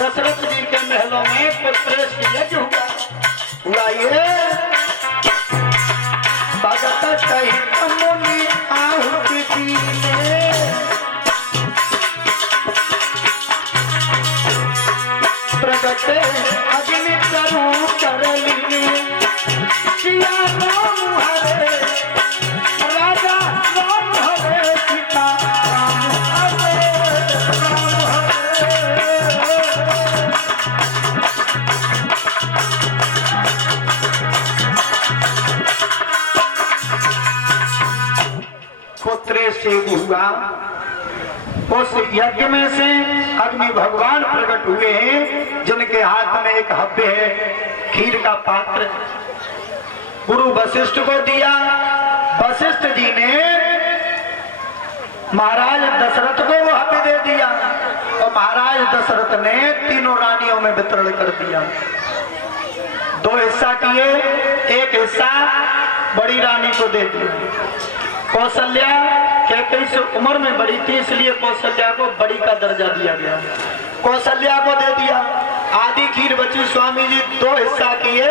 दशरथ जी के महलों में पुत्र यज्ञ हुआ ये भगत कही मुनि आहुति दीने प्रगट अग्नि तरु कर लीने सिया राम हरे राजा राम हरे सीता राम हरे पुत्र से हुआ। उस यज्ञ में से अग्नि भगवान प्रकट हुए हैं जिनके हाथ में एक हव्य है, खीर का पात्र। गुरु वशिष्ठ को दिया। वशिष्ठ जी ने महाराज दशरथ को वो हव्य दे दिया और महाराज दशरथ ने तीनों रानियों में वितरण कर दिया। दो हिस्सा किए, एक हिस्सा बड़ी रानी को दे दिया। कौशल्या कैकेयी से उम्र में बड़ी थी इसलिए कौशल्या को बड़ी का दर्जा दिया गया, कौशल्या को दे दिया। आधी खीर बची, स्वामी जी दो हिस्सा किए,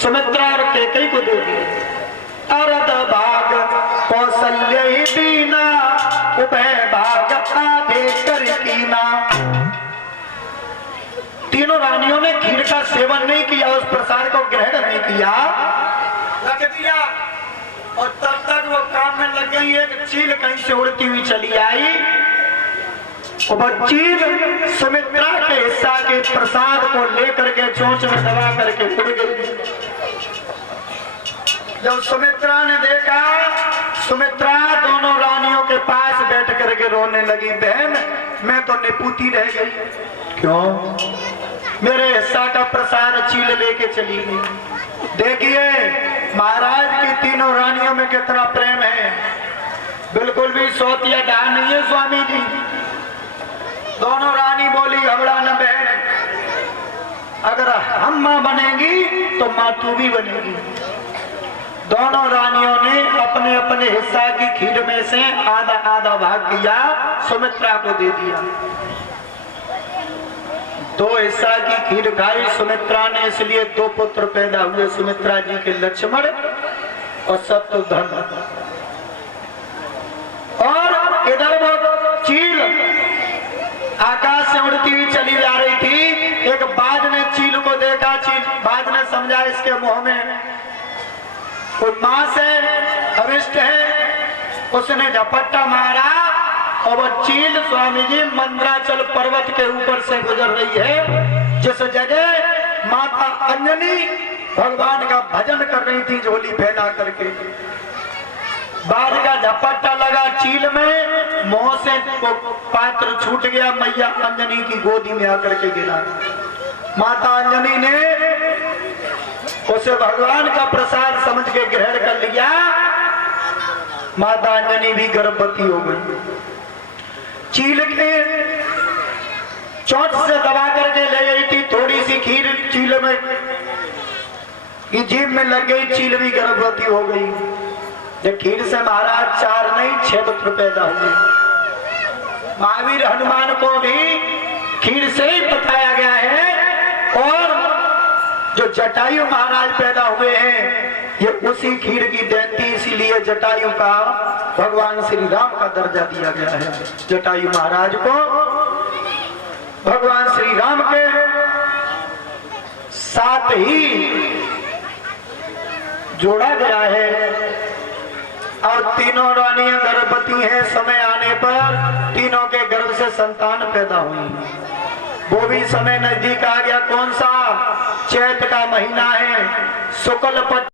सुमित्रा और कैकेयी को दे दिए। अर्ध भाग कौशल्य ही दीना, उभय भाग आधे कर कीना। तीनों रानियों ने खीर का सेवन नहीं किया, उस प्रसाद को ग्रहण नहीं किया, रख दिया। और तब तक वो काम में लग गई। एक चील कहीं से उड़ती हुई चली आई, वो चील सुमित्रा के हिस्सा के प्रसाद को लेकर के चोंच में दबा करके उड़ गई। जब सुमित्रा ने देखा, सुमित्रा दोनों रानियों के पास बैठ करके रोने लगी, बहन मैं तो निपुती रह गई। क्यों? मेरे हिस्सा का प्रसाद चील लेके चली गई। देखिए महाराज की तीनों रानियों में कितना प्रेम है, बिल्कुल भी सौतिया डा नहीं है स्वामी जी। दोनों रानी बोली घबरा न बहन, अगर हम मां बनेगी तो मां तू भी बनेगी। दोनों रानियों ने अपने अपने हिस्सा की खीर में से आधा आधा भाग किया, सुमित्रा को दे दिया। दो हिस्सा की खीर खाई सुमित्रा ने, इसलिए दो पुत्र पैदा हुए सुमित्रा जी के, लक्ष्मण और शत्रुघ्न। और इधर वो चील आकाश से उड़ती हुई चली जा रही थी। एक बाज ने चील को देखा, बाज ने समझा इसके मुंह में कोई मां से अविष्ट है, उसने झपट्टा मारा और वो चील स्वामी जी मंदराचल पर्वत के ऊपर से गुजर रही है, जिस जगह माता अंजनी भगवान का भजन कर रही थी झोली फैला करके। बाज का झपट्टा लगा चील में, मुंह से वो पात्र छूट गया, मैया अंजनी की गोदी में आकर के गिरा। माता अंजनी ने उसे भगवान का प्रसाद समझ के ग्रहण कर लिया। माता अंजनी भी गर्भवती हो गई। चील के चोट से दबा करके ले गई थी, थोड़ी सी खीर चील में की जीभ में लग गई, चील भी गर्भवती हो गई। जब खीर से महाराज 4 नहीं 6 पुत्र पैदा हुए। महावीर हनुमान को भी खीर से ही बताया गया है, और जो जटायु महाराज पैदा हुए हैं ये उसी खीर की देन थी, इसीलिए जटायु का भगवान श्री राम का दर्जा दिया गया है। जटायु महाराज को भगवान श्री राम के साथ ही जोड़ा गया है। और तीनों रानियां गर्भवती हैं, समय आने पर तीनों के गर्भ से संतान पैदा हुई। वो भी समय नजदीक आ गया। कौन सा? चैत का महीना है, शुक्ल पक्ष